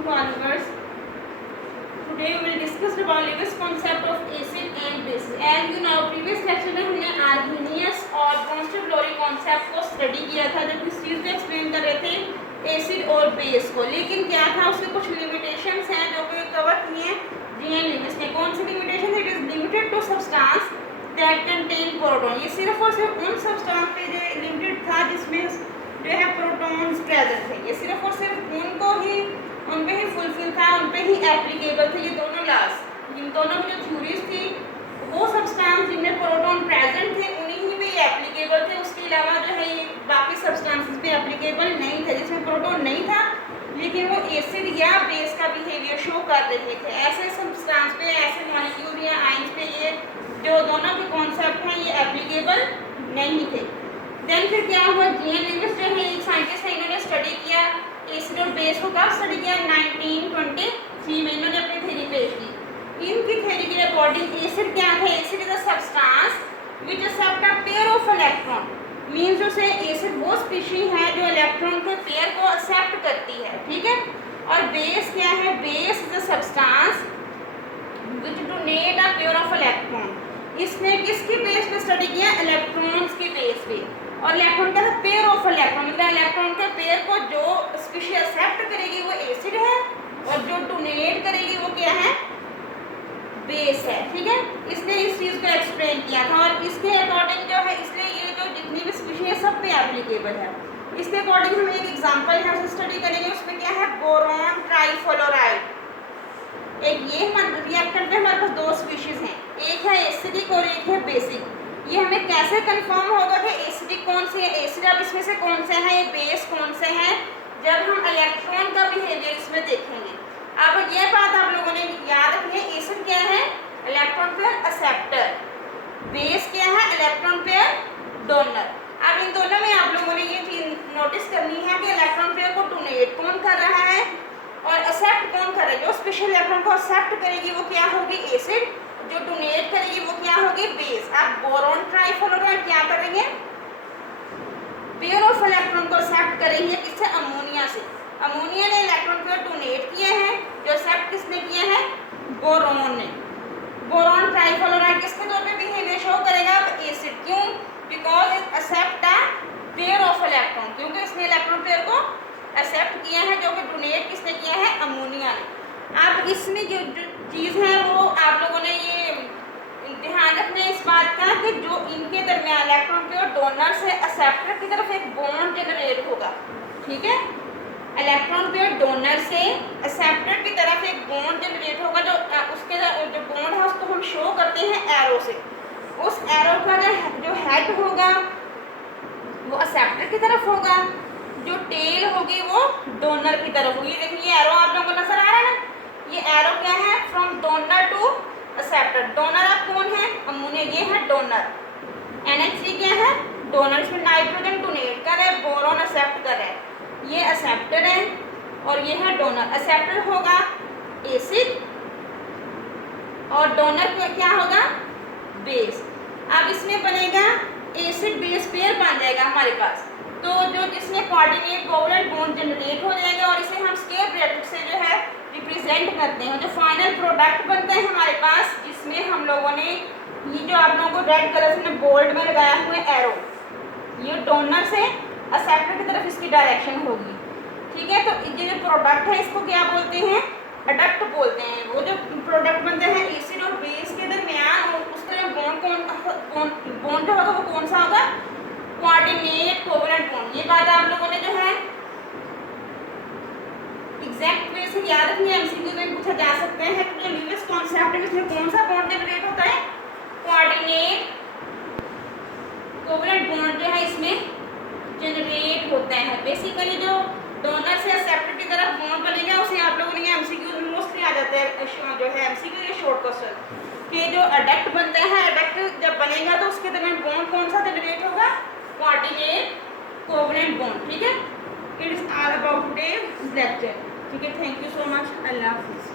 welcome to our viewers. Today we will discuss about Lewis concept of acid and bases. As you know, previous lecture में हमने आर्गेनियस और constabulary concept को study किया था, जो किस चीज़ को एक्सप्लेन कर रहे थे, एसिड और बेस को। लेकिन क्या था, उसके कुछ लिमिटेशंस हैं जो कि कवर किए हैं जीएन लिमिट्स ने। कौन सी लिमिटेशन है? It is limited to substance that contain proton. ये सिर्फ और सिर्फ उन सब्सटेंस पे जो लिमिटेड था जिसमें जो है प्रोटॉन्स प्रेजेंट थे। ये सिर्फ और सिर्फ उन पे ही फुलफिल था, उन पे ही एप्लीकेबल थे ये दोनों लॉस। इन दोनों की जो थ्योरीज थी, वो सब्सटेंस जिनमें प्रोटॉन प्रेजेंट थे उन्हीं ही पे एप्लीकेबल थे। उसके अलावा जो है ये बाकी सब्सटेंसेस पे एप्लीकेबल नहीं थे, जिसमें प्रोटॉन नहीं था लेकिन वो एसिड या बेस का बिहेवियर शो कर रहे थे। ऐसे सब्सटेंस पे, ऐसे मॉलिक्यूल या आयंस पे ये जो दोनों के कॉन्सेप्ट हैं ये एप्लीकेबल नहीं थे। देन फिर क्या हुआ, जीएन लिविस जो है एक साइंटिस्ट है, इन्होंने स्टडी किया एसिड और बेस को। कब स्टडी किया? 1923 में इन्होंने अपनी थ्योरी पेश की। इनकी थ्योरी के अकॉर्डिंग एसिड क्या था? Acid is a substance which accept a pair of electron. Means जो से एसिड वो स्पीशीज है जो इलेक्ट्रॉन के पेयर को एक्सेप्ट करती है, ठीक है। और बेस क्या है? Base is a substance which donate a pair of electron. इसने किसके बेस पे स्टडी किया? इलेक्ट्रॉन्स के बेस पे। और इलेक्ट्रॉन का पेयर ऑफ इलेक्ट्रॉन, मतलब इलेक्ट्रॉन के पेयर को जो स्पीशीज एक्सेप्ट करेगी वो एसिड है और जो डोनेट करेगी वो क्या है? बेस है, ठीक है। इसने इस चीज़ को एक्सप्लेन किया था और इसके अकॉर्डिंग जो है, इसलिए ये जो जितनी भी स्पीशीज है सब पे एप्लीकेबल है। इसके अकॉर्डिंग हम एक एग्जांपल है उसे स्टडी करेंगे। उसमें क्या है? Boron trifluoride. एक ये रिएक्टेंट पे हमारे पास दो स्पीशीज हैं, एक है एसिडिक और एक है बेसिक। ये हमें कैसे कंफर्म होगा कि एसिडिक कौन सी है, एसिड अब इसमें से कौन से है, ये बेस कौन से हैं? जब हम इलेक्ट्रॉन का बिहेवियर इसमें देखेंगे। अब ये बात आप लोगों ने याद रखनी है, एसिड क्या है? Electron pair acceptor. बेस क्या है? Electron pair donor. अब इन दोनों में आप लोगों ने ये चीज नोटिस करनी है कि इलेक्ट्रॉन पेयर को डोनेट कौन कर रहा है और एक्सेप्ट कौन कर रहा है। जो स्पेशल इलेक्ट्रॉन को एक्सेप्ट करेगी वो क्या होगी? एसिड। जो डोनेट करेगी वो क्या होगी? बेस। अब बोरॉन ट्राइफ्लोराइड क्या करेंगे? पेयर ऑफ इलेक्ट्रॉन को एक्सेप्ट करेंगे किससे? अमोनिया से। अमोनिया ने इलेक्ट्रॉन पेयर डोनेट किए हैं, जो एक्सेप्ट किसने किए हैं? बोरॉन ने। बोरॉन ट्राइफ्लोराइड किसके तौर पे बिहेवियर शो करेगा? एसिड। क्यों? Because it accept a pair of electron, क्योंकि इसने इलेक्ट्रॉन पेयर को एक्सेप्ट किया है, जो कि डोनेट किसने किया है? अमोनिया ने। अब इसमें जो चीज़ है वो आप लोगों ने ये ध्यान रखना है इस बात का कि जो इनके दरमियान इलेक्ट्रॉन पेयर डोनर से एक्सेप्टर की तरफ एक बॉन्ड जनरेट होगा, ठीक है। इलेक्ट्रॉन पेयर डोनर से एक्सेप्टर की तरफ एक बॉन्ड जनरेट होगा, जो उसके जो बॉन्ड है उसको हम शो करते हैं एरो से। उस एरो का जो हेड होगा वो एक्सेप्टर की तरफ होगा, जो टेल होगी वो डोनर की तरफ होगी। देखिए एरो आप लोगों को नजर आ रहा है ना, ये एरो क्या है? From donor to acceptor. Donor अब कौन है? अमोनिया, ये है डोनर। NH3 क्या है? डोनर। इसमें नाइट्रोजन डोनेट कर रहा है, बोरॉन एक्सेप्ट कर रहा है। ये एक्सेप्टर है और ये है डोनर। एक्सेप्टर होगा एसिड और डोनर क्या होगा? बेस। अब इसमें बनेगा एसिड बेस पेयर बन जाएगा हमारे पास। तो जो जिसमें कोऑर्डिनेट कोवलेंट बॉन्ड जनरेट हो जाएगा और इसे हम स्केल ब्रैकेट से जो है रिप्रेजेंट करते हैं। जो फाइनल प्रोडक्ट बनता है हमारे पास, जिसमें हम लोगों ने ये जो आप लोगों को रेड कलर से बोल्ड में लगाया हुआ एरो, ये डोनर से एक्सेप्टर की तरफ इसकी डायरेक्शन होगी, ठीक है। तो ये जो प्रोडक्ट है इसको क्या बोलते हैं? एडक्ट बोलते हैं। वो जो प्रोडक्ट बनते हैं एसिड और बेस के दरमियान, और उसका बॉन्ड जो होगा वो कौन सा होगा? Coordinate covalent bond. ये बात आप लोगों ने जो है एग्जैक्ट वे से याद रखनी है, एमसीक्यू में पूछा जा सकता है कि जो ल्यूविस कॉन्सेप्ट है इसमें कौन सा बॉन्ड जनरेट होता है? कोऑर्डिनेट कोवलेंट बॉन्ड जो है इसमें जनरेट होता है। बेसिकली जो डोनर से एक्सेप्टर की तरफ बॉन्ड बनेगा उसे आप लोगों ने एमसीक्यू में मोस्टली आ जाता है, जो है एमसीक्यू ये शॉर्ट क्वेश्चन कि जो एडक्ट बनता है, एडक्ट जब बनेगा तो उसके दरमियान बॉन्ड कौन सा जनरेट होगा? कोऑर्डिनेट कोवलेंट बॉन्ड, ठीक है। It is all about today's lecture, ठीक है। Thank you so much. अल्लाह हाफिज़।